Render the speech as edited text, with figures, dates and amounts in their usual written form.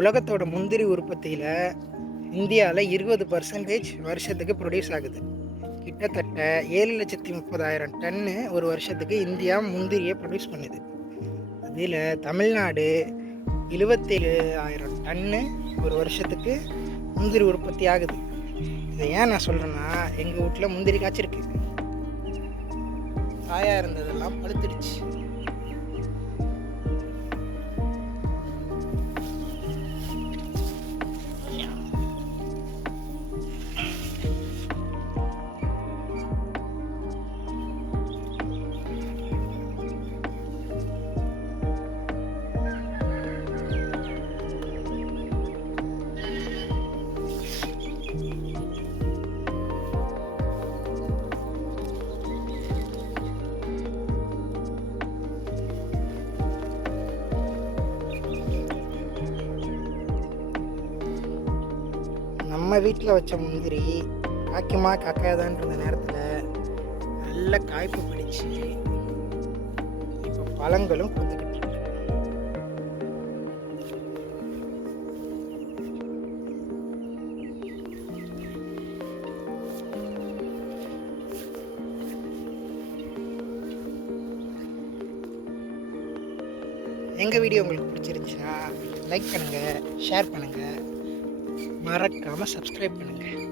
உலகத்தோட முந்திரி உற்பத்தியில் இந்தியாவில் 20% வருஷத்துக்கு ப்ரொடியூஸ் ஆகுது. கிட்டத்தட்ட 7,30,000 டன்னு ஒரு வருஷத்துக்கு இந்தியா முந்திரியை ப்ரொடியூஸ் பண்ணுது. அதில் தமிழ்நாடு 27,000 டன்னு ஒரு வருஷத்துக்கு முந்திரி உற்பத்தி ஆகுது. இதை ஏன் நான் சொல்கிறேன்னா, எங்கள் வீட்டில் முந்திரி காய்ச்சிருக்கு. காயாக இருந்ததெல்லாம் பழுத்துடுச்சு. நம்ம வீட்டில் வச்ச முந்திரி காய்க்குமா காக்காதான்ற நேரத்தில் நல்ல காய்ப்பு பிடிச்சி இப்போ பழங்களும் கொடுத்துக்கிட்டு இருக்கு. எங்கள் வீடியோ உங்களுக்கு பிடிச்சிருந்துச்சுன்னா லைக் பண்ணுங்கள், ஷேர் பண்ணுங்கள், மறக்காமல் சப்ஸ்கிரைப் பண்ணுங்கள்.